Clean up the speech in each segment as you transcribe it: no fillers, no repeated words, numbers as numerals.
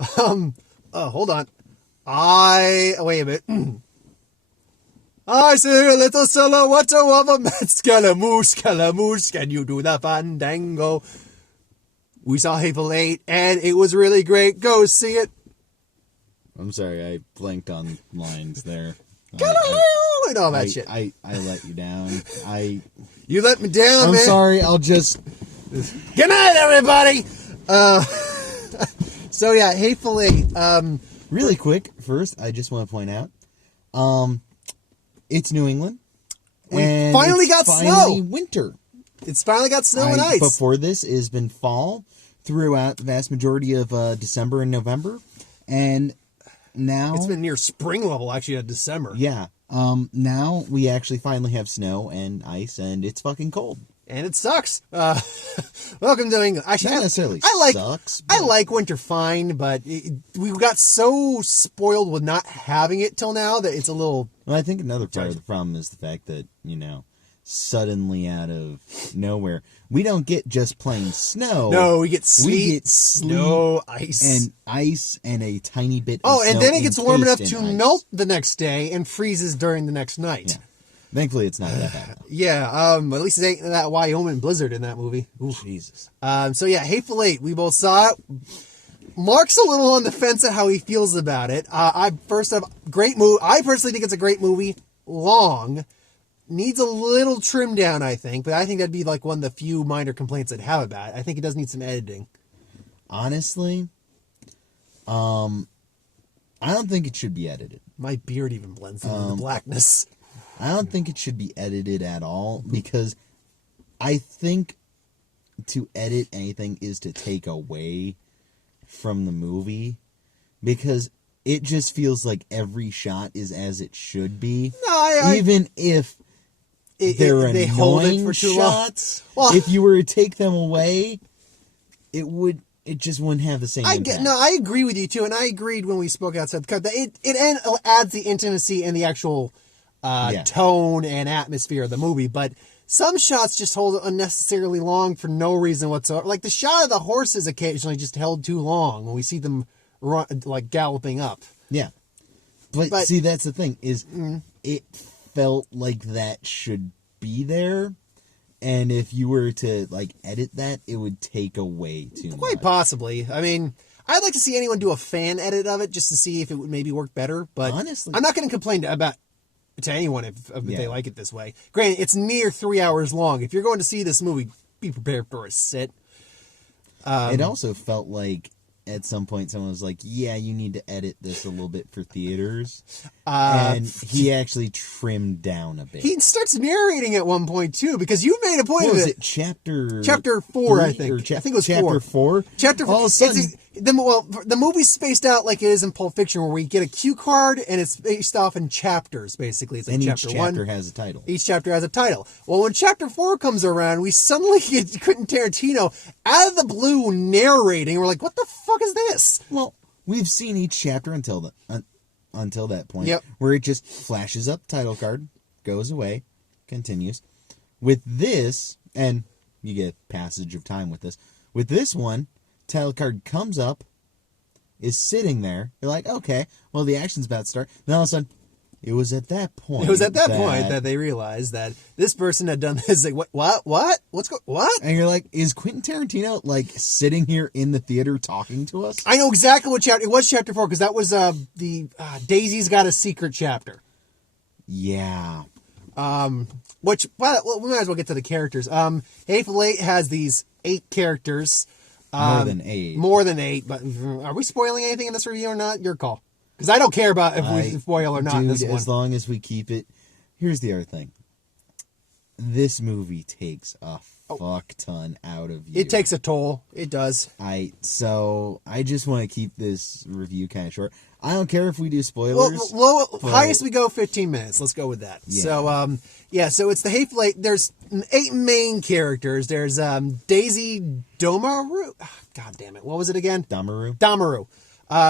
Hold on. Wait a minute. I see a little silhouette of a man. Scaramouche, can you do the fandango? We saw Hateful Eight, and it was really great. Go see it. I'm sorry, I blanked on lines there. Galileo and all that shit. I let you down. You let me down, I'm man. sorry, I'll just... Good night, everybody! So yeah, Hateful Eight. Really quick, first, I just want to point out, it's New England. We finally got snow. Winter. It's finally got snow and ice. Before this, it has been fall throughout the vast majority of December and November. And now... It's been near spring level, actually, in December. Yeah. Now we actually finally have snow and ice, and it's fucking cold. And it sucks. Welcome to England. Actually, Not necessarily sucks. I like winter fine, but we got so spoiled with not having it till now that it's a little... Well, I think another part of the problem is the fact that, suddenly out of nowhere, we don't get just plain snow. No, we get sleet, we get snow, ice. And a tiny bit of snow. And then it gets warm enough to ice. melt the next day and freezes during the next night. Yeah. Thankfully, it's not that bad. Yeah, at least it ain't that Wyoming blizzard in that movie. Ooh. Jesus. So yeah, Hateful Eight, we both saw it. Mark's a little on the fence at how he feels about it. Great movie. I personally think it's a great movie. Long. Needs a little trim down, I think. But I think that'd be like one of the few minor complaints I'd have about it. I think it does need some editing. Honestly, I don't think it should be edited. My beard even blends into the blackness. I don't think it should be edited at all, because I think to edit anything is to take away from the movie, because it just feels like every shot is as it should be. No, even if they're they hold it for too shots, long. Well, if you were to take them away, it just wouldn't have the same impact. I agree with you too, and I agreed when we spoke outside the cut that it adds the intimacy and the actual tone and atmosphere of the movie, but some shots just hold it unnecessarily long for no reason whatsoever. Like the shot of the horses occasionally just held too long when we see them run, like galloping up. Yeah, but see, that's the thing is, it felt like that should be there, and if you were to edit that, it would take away too much. Quite possibly. I mean, I'd like to see anyone do a fan edit of it just to see if it would maybe work better. But honestly, I'm not going to complain to anyone if they like it this way. Granted, it's near 3 hours long. If you're going to see this movie, be prepared for a sit. It also felt like at some point someone was like, yeah, you need to edit this a little bit for theaters. And he actually trimmed down a bit. He starts narrating at one point, too, because you made a point of it. What was it, Chapter 4, I think. I think it was Chapter 4? Chapter 4. All of a sudden... The movie's spaced out like it is in Pulp Fiction, where we get a cue card, and it's spaced off in chapters, basically. It's like chapter 1. Each chapter has a title. Each chapter has a title. Well, when Chapter 4 comes around, we suddenly get Quentin Tarantino out of the blue narrating. We're like, what the fuck is this? Well, we've seen each chapter until that point, yep, where it just flashes up, title card, goes away, continues. With this, and you get passage of time with this one, title card comes up, is sitting there. You're like, okay, well, the action's about to start. Then all of a sudden, it was at that point that they realized that this person had done this. Like, what? What? And you're like, is Quentin Tarantino sitting here in the theater talking to us? I know exactly what chapter it was. Chapter 4, because that was the Daisy's Got a Secret chapter. Yeah. Which, well, we might as well get to the characters. Hateful Eight has these 8 characters. More than 8. More than 8, but are we spoiling anything in this review or not? Your call. Because I don't care about if we spoil or not in this one. As long as we keep it. Here's the other thing. This movie takes a fuck ton out of you. It takes a toll. It does. So I just want to keep this review kind of short. I don't care if we do spoilers. Highest we go 15 minutes. Let's go with that. Yeah. So it's the Hateful Eight. There's 8 main characters. There's Daisy Domaru. God damn it. What was it again? Domaru.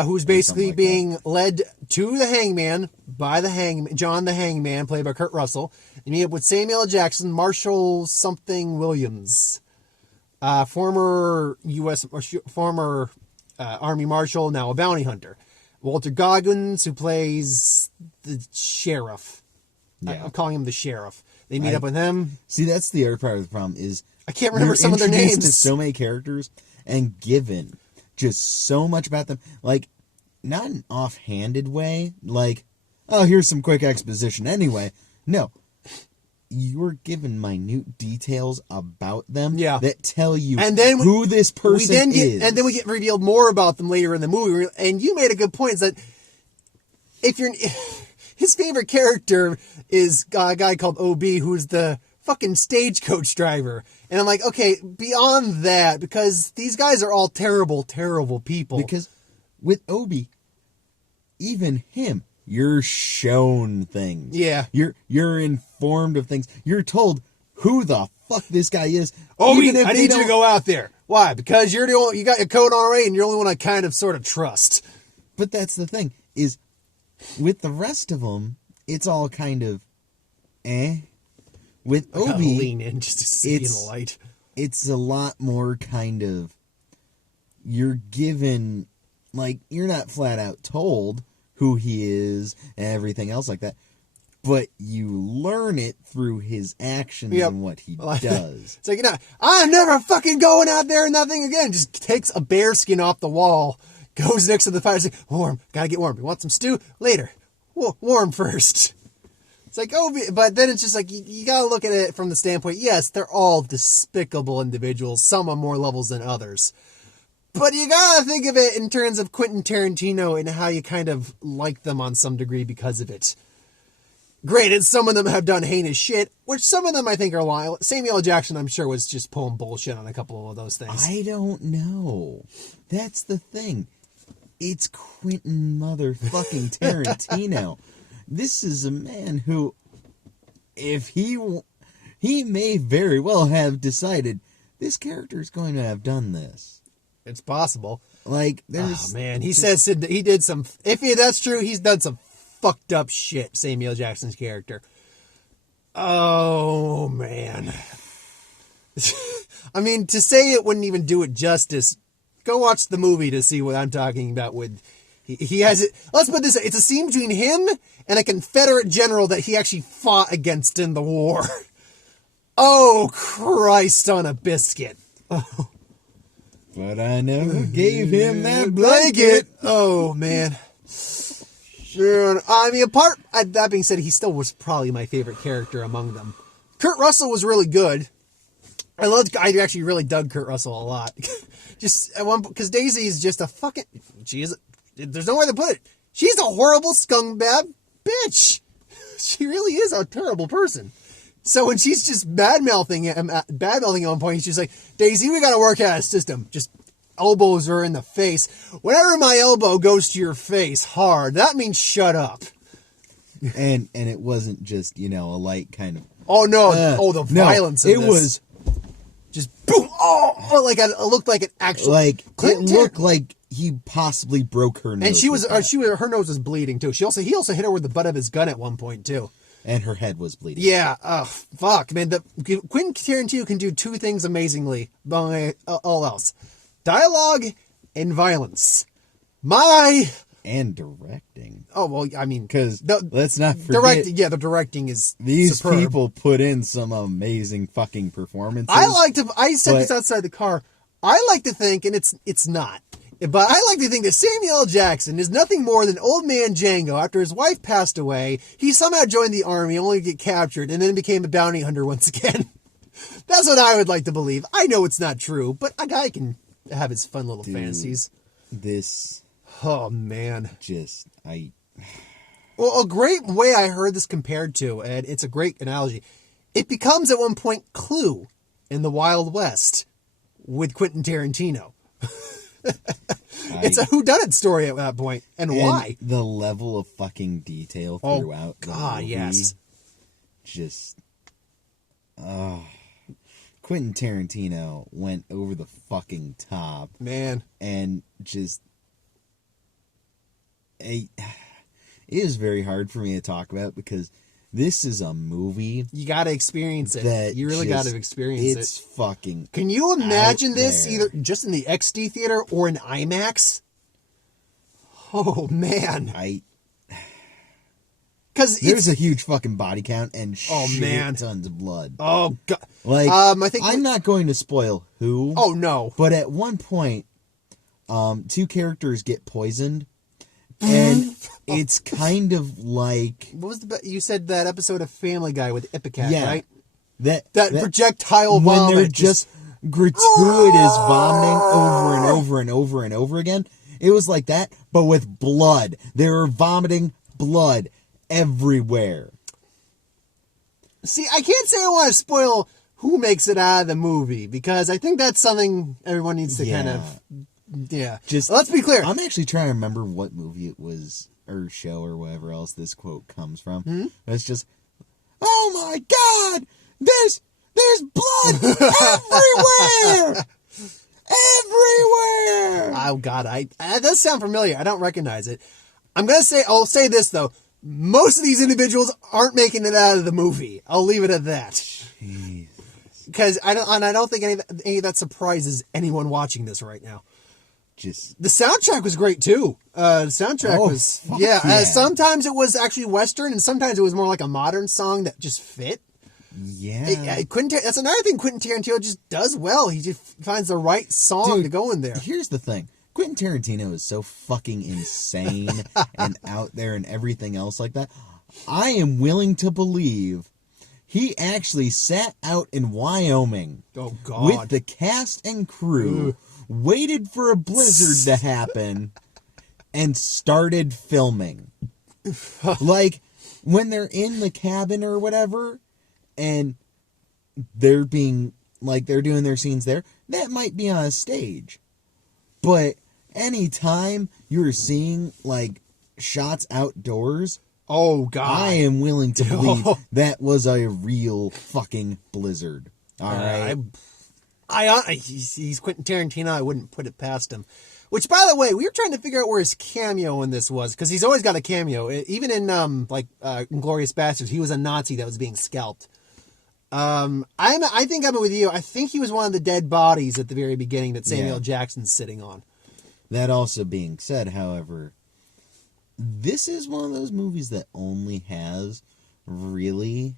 Who's basically being led to the hangman by John the Hangman, played by Kurt Russell. And you have with Samuel L. Jackson, Marshall something Williams, former army marshal, now a bounty hunter. Walter Goggins, who plays the sheriff. Yeah. I'm calling him the sheriff. They meet up with him. See, that's the other part of the problem is I can't remember some of their names. To so many characters and given just so much about them, like not an offhanded way, like, oh, here's some quick exposition anyway. No, you're given minute details about them that tell you who this person is. And then we get revealed more about them later in the movie. And you made a good point, is that his favorite character is a guy called OB, who's the fucking stagecoach driver. And I'm like, okay, beyond that, because these guys are all terrible, terrible people. Because with Obi, even him, you're shown things. Yeah. You're informed of things. You're told who the fuck this guy is. Obi, I need you to go out there. Why? Because you're the only, you got your coat on already, and you're the only one I kind of sort of trust. But that's the thing, is with the rest of them, it's all kind of With I Obi, lean in just to see in the light. It's a lot more kind of, you're given, like, you're not flat out told who he is and everything else like that, but you learn it through his actions and what he does. It's like, I'm never fucking going out there and nothing again. Just takes a bear skin off the wall, goes next to the fire, says, warm, gotta get warm. You want some stew? Later. Warm first. It's like, but then it's just like, you gotta look at it from the standpoint, yes, they're all despicable individuals, some on more levels than others. But you gotta think of it in terms of Quentin Tarantino and how you kind of like them on some degree because of it. Granted, some of them have done heinous shit, which some of them I think are lying. Samuel L. Jackson, I'm sure, was just pulling bullshit on a couple of those things. I don't know. That's the thing. It's Quentin motherfucking Tarantino. This is a man who, if he may very well have decided this character is going to have done this. It's possible. Like, there's... Oh, man. He says he did some... If that's true, he's done some fucked up shit, Samuel Jackson's character. Oh, man. I mean, to say it wouldn't even do it justice. Go watch the movie to see what I'm talking about with... He has it... Let's put this... It's a scene between him and a Confederate general that he actually fought against in the war. Oh, Christ on a biscuit. Oh. But I never gave him that blanket. Oh, man. Sure. I mean, that being said, he still was probably my favorite character among them. Kurt Russell was really good. I actually really dug Kurt Russell a lot. Just at one, because Daisy is just a fucking... There's no way to put it. She's a horrible scumbag bitch. She really is a terrible person. So when she's just bad-mouthing him at one point, she's like, Daisy, we gotta work out a system. Just elbows her in the face. Whenever my elbow goes to your face hard, that means shut up. And it wasn't just, a light kind of... Oh, no. The violence of this. It was... Just boom! Oh, it looked like an actual... Like, it looked like he possibly broke her nose. And her nose was bleeding, too. He also hit her with the butt of his gun at one point, too. And her head was bleeding. Yeah. Oh, fuck, man. Quentin Tarantino can do two things amazingly by all else. Dialogue and violence. And directing. Oh, well, I mean... Because, let's not forget... the directing is These superb. people put in some amazing fucking performances. I said this outside the car. I like to think, and it's not, but I like to think that Samuel L. Jackson is nothing more than old man Django. After his wife passed away, he somehow joined the army only to get captured and then became a bounty hunter once again. That's what I would like to believe. I know it's not true, but a guy can have his fun little fantasies. Oh, man. Well, a great way I heard this compared to, and it's a great analogy, it becomes at one point Clue in the Wild West with Quentin Tarantino. It's a whodunit story at that point, and why? The level of fucking detail throughout the movie, yes. Just... Quentin Tarantino went over the fucking top. Man. And just... It is very hard for me to talk about because This is a movie. You got to experience it. You really got to experience it. It's fucking. Can you imagine this either just in the XD theater or in IMAX? Oh man. Because there's a huge fucking body count and tons of blood. Oh god! Like I think I'm not going to spoil who. Oh no! But at one point, 2 characters get poisoned, and it's kind of like what was you said that episode of Family Guy with Ipecac, right? That projectile when vomit they're just gratuitous vomiting over and over and over and over again. It was like that, but with blood. They were vomiting blood everywhere. See, I can't say I want to spoil who makes it out of the movie, because I think that's something everyone needs to kind of... Yeah. Just let's be clear. I'm actually trying to remember what movie it was, or show, or whatever else this quote comes from. Mm-hmm. It's just, oh my god! There's blood everywhere! Everywhere! Oh god, that does sound familiar. I don't recognize it. I'll say this though. Most of these individuals aren't making it out of the movie. I'll leave it at that. Because I don't think any of that surprises anyone watching this right now. Just the soundtrack was great too. The soundtrack was sometimes it was actually Western, and sometimes it was more like a modern song that just fit. Yeah, that's another thing Quentin Tarantino just does well. He just finds the right song to go in there. Here's the thing. Quentin Tarantino is so fucking insane and out there and everything else like that. I am willing to believe he actually sat out in Wyoming with the cast and crew, waited for a blizzard to happen, and started filming. Like, when they're in the cabin or whatever, and they're doing their scenes there, that might be on a stage. But anytime you're seeing, like, shots outdoors, oh god, I am willing to believe that was a real fucking blizzard. All right? He's Quentin Tarantino. I wouldn't put it past him. Which, by the way, we were trying to figure out where his cameo in this was, because he's always got a cameo. Even in Inglourious Basterds, he was a Nazi that was being scalped. I think I'm with you. I think he was one of the dead bodies at the very beginning that Samuel Jackson's sitting on. That also being said, however, this is one of those movies that only has really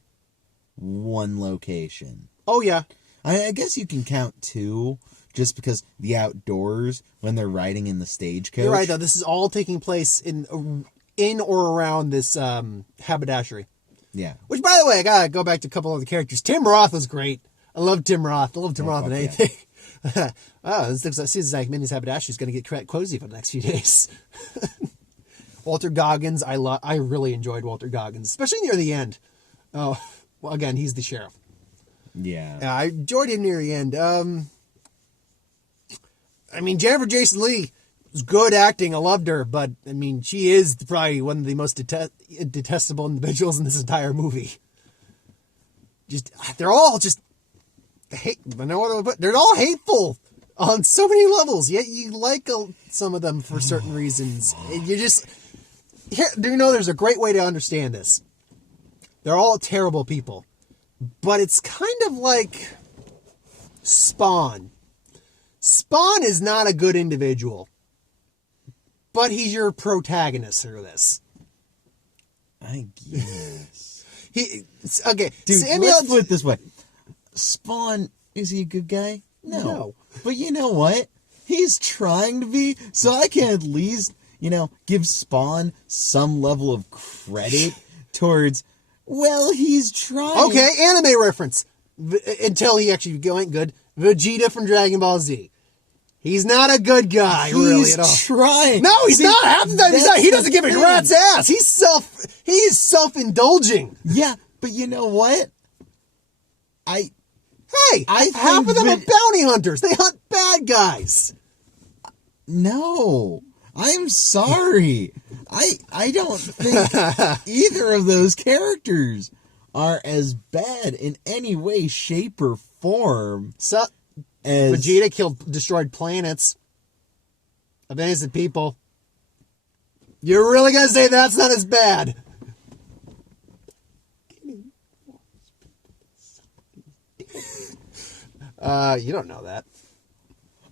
one location. Oh, yeah. I guess you can count 2, just because the outdoors, when they're riding in the stagecoach. You're right, though. This is all taking place in or around this haberdashery. Yeah. Which, by the way, I gotta go back to a couple of the characters. Tim Roth was great. I love Tim Roth. I love Tim Roth in anything. Yeah. It seems like Minnie's haberdashery is going to get cozy for the next few days. Walter Goggins, I really enjoyed Walter Goggins, especially near the end. Oh, well, again, he's the sheriff. Yeah. I enjoyed him near the end. I mean, Jennifer Jason Leigh was good acting. I loved her, but I mean, she is probably one of the most detestable individuals in this entire movie. They're all just they're all hateful on so many levels. Yet you like some of them for certain reasons. You just there's a great way to understand this. They're all terrible people, but it's kind of like Spawn. Spawn is not a good individual, but he's your protagonist through this. I guess. Okay, dude, let's put it this way. Spawn, is he a good guy? No. But you know what? He's trying to be, so I can at least, give Spawn some level of credit towards, well, he's trying. Okay, anime reference. Until he actually went good. Vegeta from Dragon Ball Z. He's not a good guy, really, at all. He's trying. No, he's not. Half the time he's not. He doesn't give a rat's ass. He is self-indulging. Yeah, but you know what? Half of them are bounty hunters. They hunt bad guys. No, I'm sorry. I don't think either of those characters are as bad in any way, shape, or form. Vegeta destroyed planets of innocent people. You're really gonna say that's not as bad? You don't know that.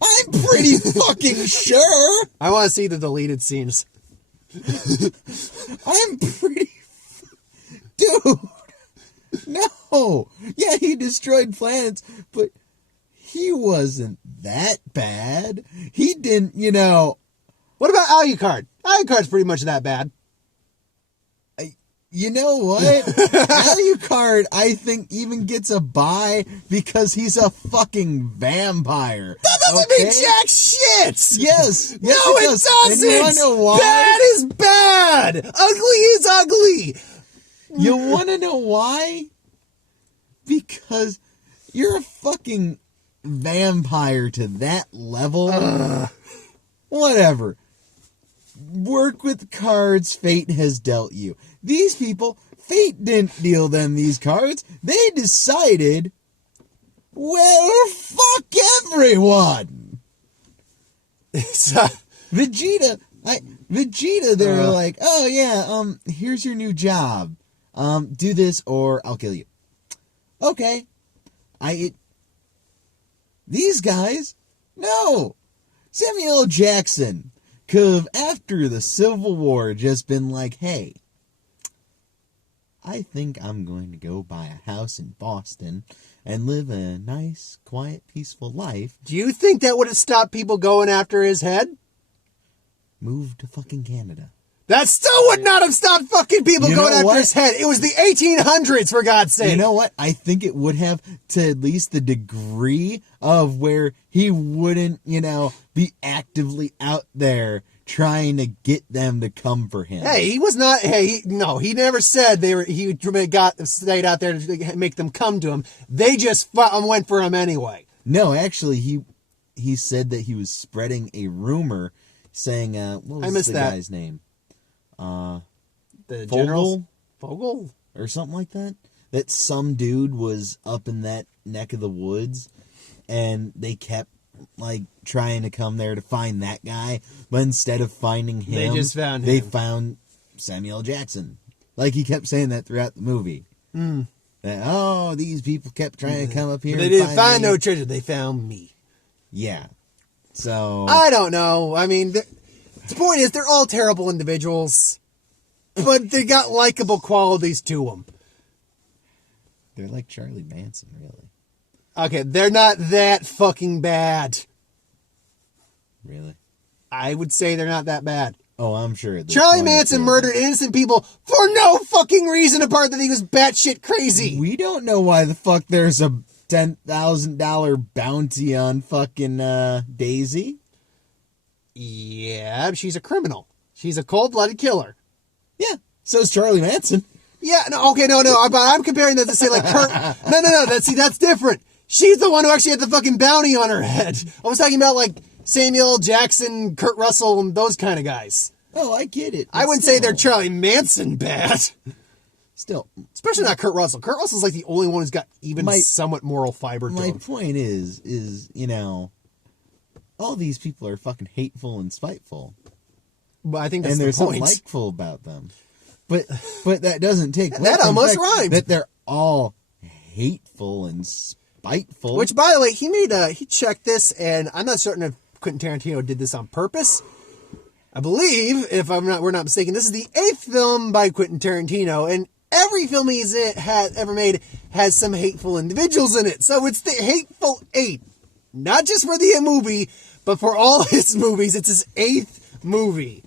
I'm pretty fucking sure. I want to see the deleted scenes. I'm pretty... Dude. No. Yeah, he destroyed planets, but he wasn't that bad. He didn't, What about Alucard? Alucard's pretty much that bad. You know what? Alucard, I think, even gets a bye because he's a fucking vampire. That doesn't mean jack shit! Yes. No, it doesn't! And you wanna know why? Bad is bad! Ugly is ugly! You want to know why? Because you're a fucking vampire to that level. Whatever. Work with cards fate has dealt you. These people, fate didn't deal them these cards. They decided, well, fuck everyone. Vegeta, they were like, oh yeah, here's your new job. Do this or I'll kill you. Okay. These guys, no. Samuel L. Jackson could have, after the Civil War, just been like, hey, I think I'm going to go buy a house in Boston and live a nice, quiet, peaceful life. Do you think that would have stopped people going after his head? Move to fucking Canada. That still would not have stopped fucking people going after his head. It was the 1800s, for God's sake. You know what? I think it would have, to at least the degree of where he wouldn't, be actively out there trying to get them to come for him. Hey, he was not. Hey, he never said he stayed out there to make them come to him. They just went for him anyway. No, actually, he said that he was spreading a rumor saying, what was the guy's name? The Fogel? Or something like that? That some dude was up in that neck of the woods, and they kept, trying to come there to find that guy, but instead of finding him, they just found him. They found Samuel L. Jackson. He kept saying that throughout the movie. That, these people kept trying to come up here. But they didn't find no treasure. They found me. Yeah. So... I don't know. I mean... The point is, they're all terrible individuals, but they got likable qualities to them. They're like Charlie Manson, really. Okay, they're not that fucking bad. Really? I would say they're not that bad. Oh, I'm sure. Charlie Manson murdered innocent people for no fucking reason apart that he was batshit crazy. We don't know why the fuck there's a $10,000 bounty on fucking Daisy. Yeah, she's a criminal. She's a cold-blooded killer. Yeah, so is Charlie Manson. Yeah, no, okay, no, but I'm comparing that to say, Kurt... No, that's different. She's the one who actually had the fucking bounty on her head. I was talking about, Samuel L. Jackson, Kurt Russell, and those kind of guys. Oh, I get it. I wouldn't say they're Charlie Manson bad. Still. Especially not Kurt Russell. Kurt Russell's, the only one who's got even somewhat moral fiber to him. My point is, all these people are fucking hateful and spiteful. But I think that's the point. And there's something likeful about them. But that doesn't take... that almost rhymed. That they're all hateful and spiteful. Which, by the way, he checked this, and I'm not certain if Quentin Tarantino did this on purpose. I believe, if we're not mistaken, this is the 8th film by Quentin Tarantino, and every film he's ever made has some hateful individuals in it. So it's the Hateful Eight. Not just for the movie, but for all his movies. It's his 8th movie.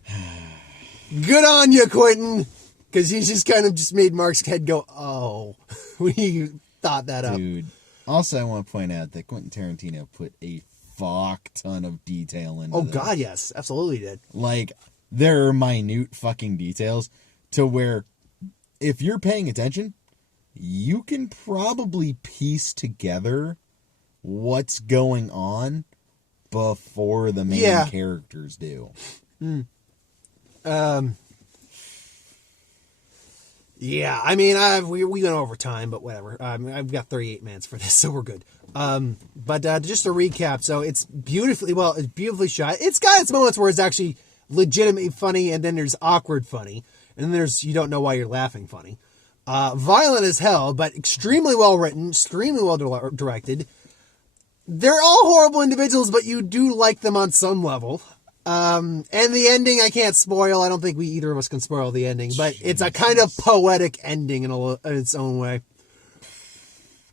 Good on you, Quentin. Because he just kind of just made Mark's head go, oh, when he thought that up. Dude. Also, I want to point out that Quentin Tarantino put a fuck ton of detail into this. God, yes. Absolutely did. There are minute fucking details to where if you're paying attention, you can probably piece together what's going on before the main characters do. Yeah, I mean, we went over time, but whatever. I've got 38 minutes for this, so we're good. But just to recap, so it's beautifully shot. It's got its moments where it's actually legitimately funny, and then there's awkward funny, and then there's you don't know why you're laughing funny. Violent as hell, but extremely well written, extremely well directed. they're all horrible individuals, but you do like them on some level. And the ending, I can't spoil. I don't think either of us can spoil the ending, but it's a kind of poetic ending in its own way.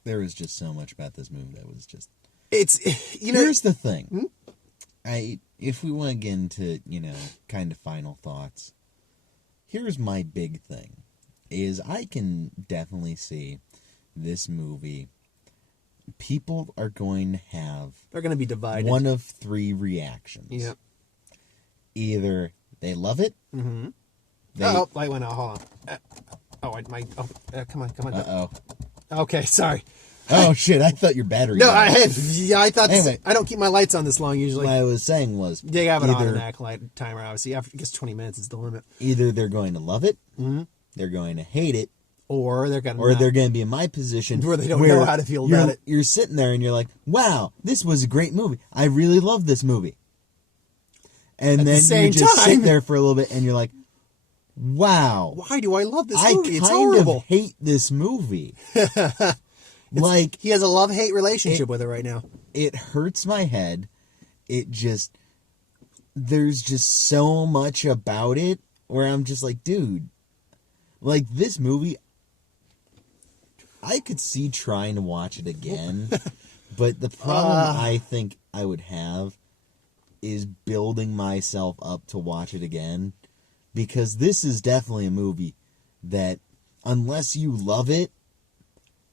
There was just so much about this movie that was just... Here's the thing. If we want to get into, kind of final thoughts, here's my big thing, is I can definitely see this movie, people are going to have... They're going to be divided. One of three reactions. Yep. Either they love it. Mm-hmm. Light went out. Hold on. Come on. Uh-oh. Okay, sorry. Oh, shit, I thought your battery... No, I thought... Anyway, I don't keep my lights on this long, usually. What I was saying was... They have an automatic light timer, obviously. After it gets 20 minutes is the limit. Either they're going to love it, they're going to hate it, or they're going to be in my position... Where they don't know how to feel about it. You're sitting there and you're like, wow, this was a great movie. I really love this movie. And then you just sit there for a little bit and you're like, wow. Why do I love this movie? It's horrible. I hate this movie. Like, he has a love-hate relationship with it right now. It hurts my head. There's just so much about it where I'm just like, dude, like this movie, I could see trying to watch it again, but the problem I think I would have is building myself up to watch it again, because this is definitely a movie that unless you love it,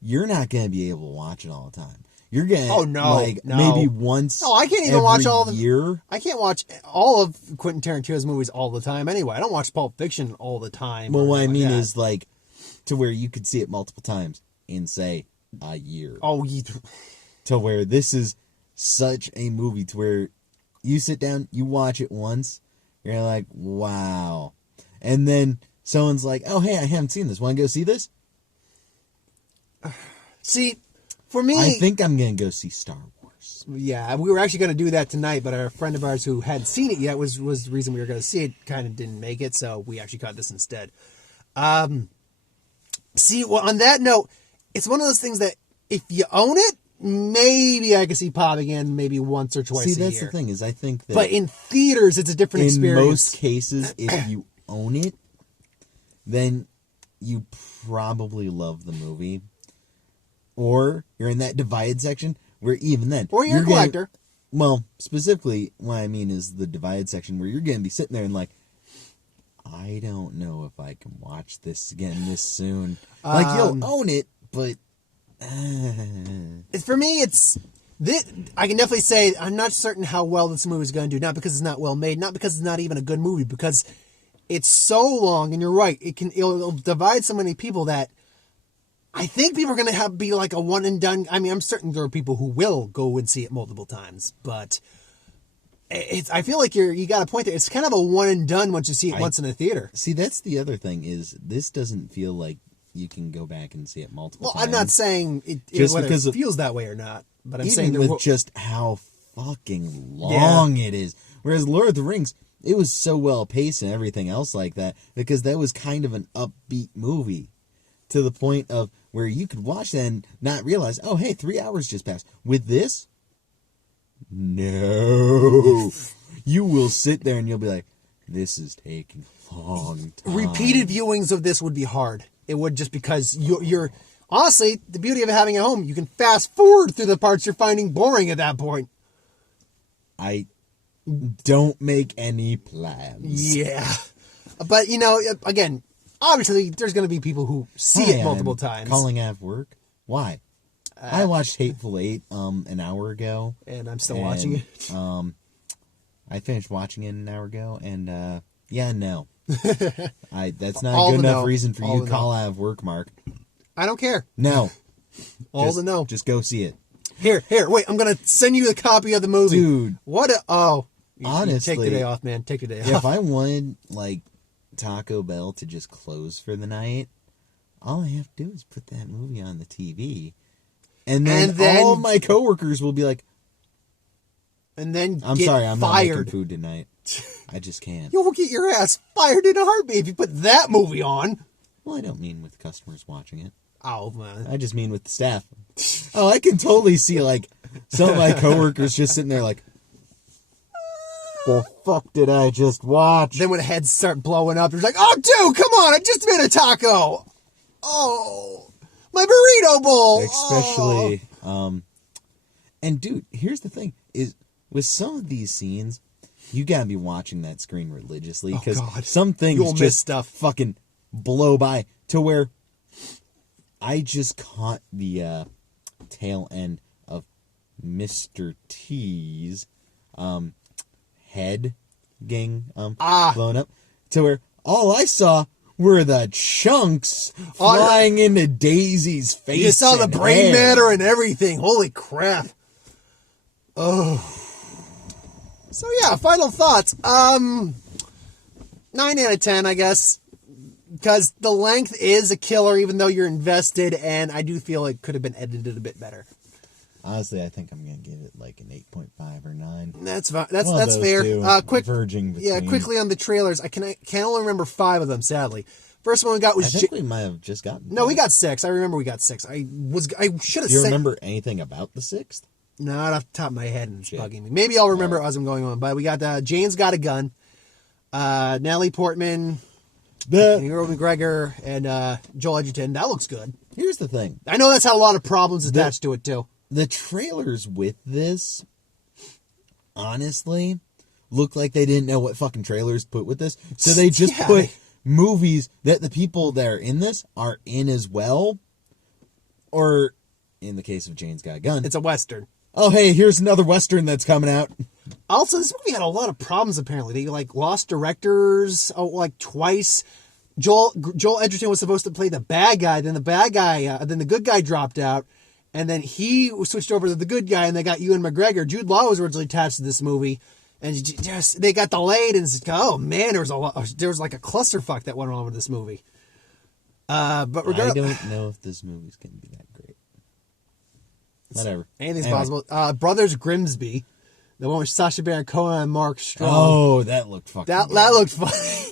you're not going to be able to watch it all the time. You're going to, maybe once I can't even watch all the year. I can't watch all of Quentin Tarantino's movies all the time anyway. I don't watch Pulp Fiction all the time. Well, what I mean is like to where you could see it multiple times in, say, a year. To where this is such a movie to where you sit down, you watch it once, you're like, wow. And then someone's like, oh, hey, I haven't seen this. Want to go see this? See, for me... I think I'm going to go see Star Wars. Yeah, we were actually going to do that tonight, but a friend of ours who hadn't seen it yet was the reason we were going to see it, kind of didn't make it, so we actually caught this instead. See, well, on that note, it's one of those things that if you own it, maybe I could see popping in maybe once or twice a year. See, that's the thing, is I think that... But in theaters, it's a different experience. In most cases, if you own it, then you probably love the movie. Or you're in that divided section where even then... Or you're a collector. Well, specifically, what I mean is the divided section where you're going to be sitting there and like, I don't know if I can watch this again this soon. Like, you'll own it, but... For me, it's... I can definitely say I'm not certain how well this movie is going to do. Not because it's not well made, not because it's not even a good movie, because it's so long, and you're right, it'll divide so many people that I think people are going to be like a one and done. I mean, I'm certain there are people who will go and see it multiple times, but I feel like you got a point there. It's kind of a one and done once you see it once in a theater. See, that's the other thing is this doesn't feel like you can go back and see it multiple times. Well, I'm not saying whether it feels that way or not, but I'm saying with just how fucking long it is. Whereas Lord of the Rings, it was so well paced and everything else like that because that was kind of an upbeat movie to the point of where you could watch that and not realize, oh, hey, 3 hours just passed. With this, no. You will sit there and you'll be like, this is taking a long time. Repeated viewings of this would be hard. It would, just because you're honestly, the beauty of having it at home, you can fast forward through the parts you're finding boring at that point. I don't make any plans. Yeah. But, again, obviously, there's going to be people who see it multiple times. Calling out of work? Why? I watched Hateful Eight an hour ago. And I'm still watching it. I finished watching it an hour ago, and no. That's not a good enough reason for you to call out of work, Mark. I don't care. No. No. Just go see it. Here, wait, I'm going to send you a copy of the movie. Dude. Honestly. Take the day off, man. Take the day off. If I wanted, Taco Bell to just close for the night, all I have to do is put that movie on the TV. And then all of my coworkers will be like, and then I'm sorry, I'm not making food tonight. I just can't. You'll get your ass fired in a heartbeat if you put that movie on. Well, I don't mean with customers watching it. Oh, man. I just mean with the staff. Oh, I can totally see, Some of my coworkers just sitting there like, the fuck did I just watch? Then when heads start blowing up, it's like, oh, dude, come on, I just made a taco. Oh, my burrito bowl. Especially, and dude, here's the thing, is with some of these scenes, you gotta be watching that screen religiously, because some things You'll just miss stuff. fucking blow by, to where I just caught the tail end of Mr. T's head getting blown up, to where all I saw were the chunks flying into Daisy's face. You saw the brain matter and everything. Holy crap. Oh. So yeah, final thoughts. 9 out of 10, I guess. Because the length is a killer, even though you're invested, and I do feel it could have been edited a bit better. Honestly, I think I'm gonna give it like an 8.5 or 9. That's fine. That's fair. Verging between. Yeah, quickly on the trailers. I can only remember 5 of them. Sadly, first one we got was. I think we might have just gotten. No, we got 6. I remember we got 6. I should have. Do you remember anything about the 6th? Not off the top of my head, and it's bugging me. Maybe I'll remember as I'm going on. But we got Jane's Got a Gun, Natalie Portman, Earl McGregor, and Joel Edgerton. That looks good. Here's the thing. I know that's had a lot of problems attached to it too. The trailers with this, honestly, look like they didn't know what fucking trailers to put with this. So they just put movies that the people that are in this are in as well. Or, in the case of Jane's Got a Gun, it's a Western. Oh, hey, here's another Western that's coming out. Also, this movie had a lot of problems, apparently. They, lost directors, twice. Joel Edgerton was supposed to play the bad guy, then the good guy dropped out, and then he switched over to the good guy, and they got Ewan McGregor. Jude Law was originally attached to this movie, and they got delayed, and oh man, there was like a clusterfuck that went on with this movie. But regardless, I don't know if this movie's going to be that great. Whatever. Anything's possible. Brothers Grimsby, the one with Sacha Baron Cohen and Mark Strong. Oh, that looked fucking That looked funny.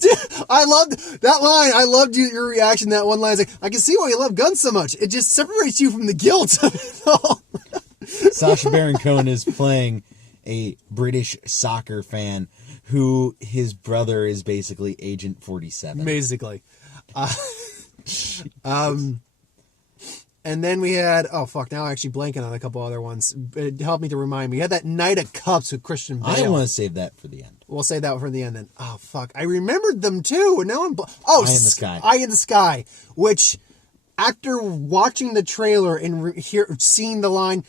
Dude, I loved that line. I loved your reaction to that one line. It's like, I can see why you love guns so much. It just separates you from the guilt of it all. Sacha Baron Cohen is playing a British soccer fan who his brother is basically Agent 47. Basically. And then we had, now I'm actually blanking on a couple other ones. It helped me to remind me. We had that Night of Cups with Christian Bale. I want to save that for the end. We'll save that for the end then. Oh, fuck. I remembered them too. And now Eye in the Sky. Eye in the Sky. Which, after watching the trailer and seeing the line,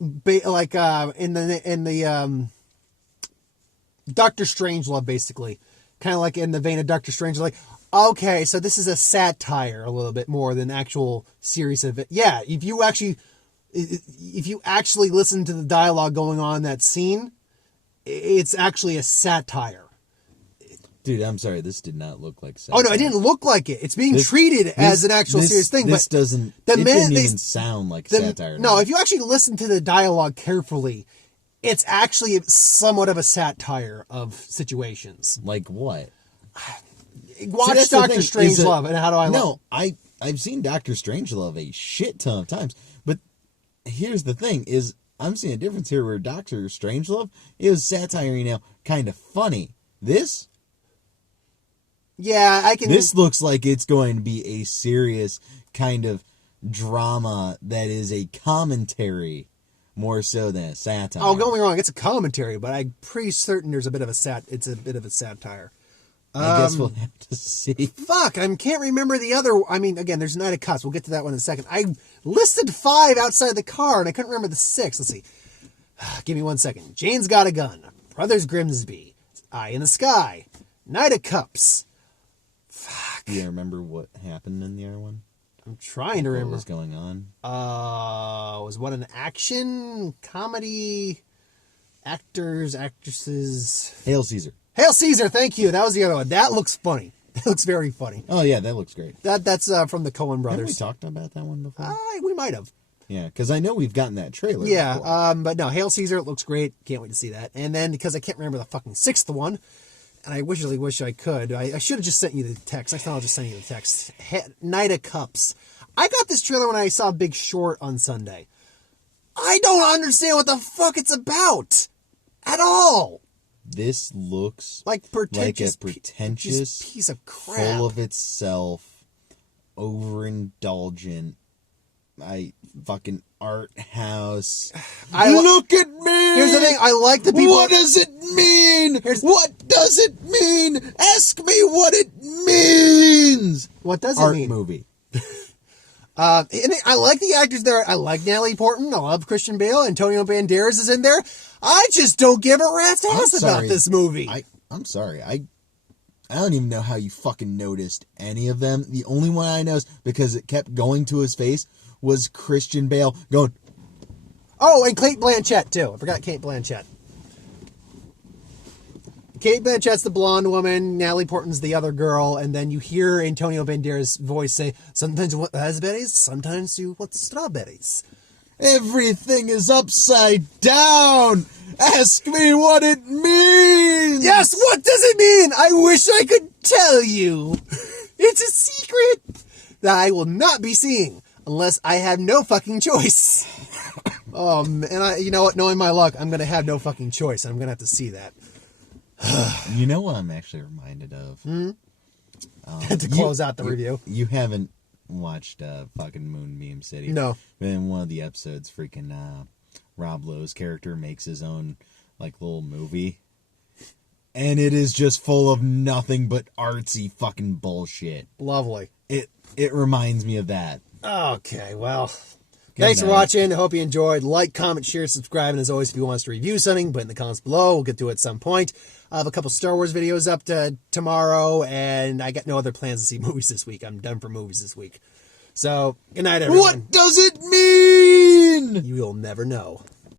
in the Doctor Strangelove, basically. Kind of like in the vein of Doctor Strangelove. Like, okay, so this is a satire a little bit more than actual serious of it. Yeah, if you actually listen to the dialogue going on in that scene, it's actually a satire. Dude, I'm sorry, this did not look like satire. Oh no, it didn't look like it. It's being treated as an actual serious thing. This doesn't. It didn't even sound like satire. No, if you actually listen to the dialogue carefully, it's actually somewhat of a satire of situations. Like what? Watch Doctor Strangelove, and how do I No, I've seen Doctor Strangelove a shit ton of times, but here's the thing, is I'm seeing a difference here where Doctor Strangelove is satire, kind of funny. This? Yeah, I can... This looks like it's going to be a serious kind of drama that is a commentary more so than a satire. Oh, don't get me wrong, it's a commentary, but I'm pretty certain it's a bit of a satire. I guess we'll have to see. Fuck, I can't remember the other... I mean, again, there's Night of Cuts. We'll get to that one in a second. I listed 5 outside the car, and I couldn't remember the 6th. Let's see. Give me 1 second. Jane's Got a Gun. Brothers Grimsby. Eye in the Sky. Night of Cups. Fuck. Do you remember what happened in the other one? I'm trying to remember. What was going on? Was what an action, comedy, actors, actresses... Hail Caesar. Hail Caesar, thank you. That was the other one. That looks funny. That looks very funny. Oh, yeah, that looks great. That's from the Coen brothers. Haven't we talked about that one before? We might have. Yeah, because I know we've gotten that trailer Yeah, before. but no, Hail Caesar, it looks great. Can't wait to see that. And then, because I can't remember the fucking 6th one, and I really wish I could, I should have just sent you the text. Next time I'll just send you the text. Night of Cups. I got this trailer when I saw Big Short on Sunday. I don't understand what the fuck it's about at all. This looks like a pretentious piece of crap, full of itself, overindulgent, fucking art house. Look at me. Here's the thing. I like the people. What does it mean? What does it mean? Ask me what it means. What does it art mean? Movie. And I like the actors there. I like Natalie Portman. I love Christian Bale. Antonio Banderas is in there. I just don't give a rat's ass about this movie. I'm sorry. I don't even know how you fucking noticed any of them. The only one I know is because it kept going to his face was Christian Bale going. Oh, and Cate Blanchett, too. I forgot Cate Blanchett. Cate Blanchett's the blonde woman, Natalie Portman's the other girl, and then you hear Antonio Banderas' voice say, sometimes you want raspberries, sometimes you want strawberries. Everything is upside down! Ask me what it means! Yes, what does it mean? I wish I could tell you. It's a secret that I will not be seeing unless I have no fucking choice. And you know what? Knowing my luck, I'm going to have no fucking choice. I'm going to have to see that. You know what I'm actually reminded of? To close out the review. You haven't watched fucking Moon Meme City. No. But in one of the episodes, freaking Rob Lowe's character makes his own like little movie. And it is just full of nothing but artsy fucking bullshit. Lovely. It reminds me of that. Okay, well... Thanks for watching. I hope you enjoyed. Like, comment, share, subscribe. And as always, if you want us to review something, put it in the comments below. We'll get to it at some point. I have a couple Star Wars videos up tomorrow, and I got no other plans to see movies this week. I'm done for movies this week. So, good night, everyone. What does it mean? You'll never know.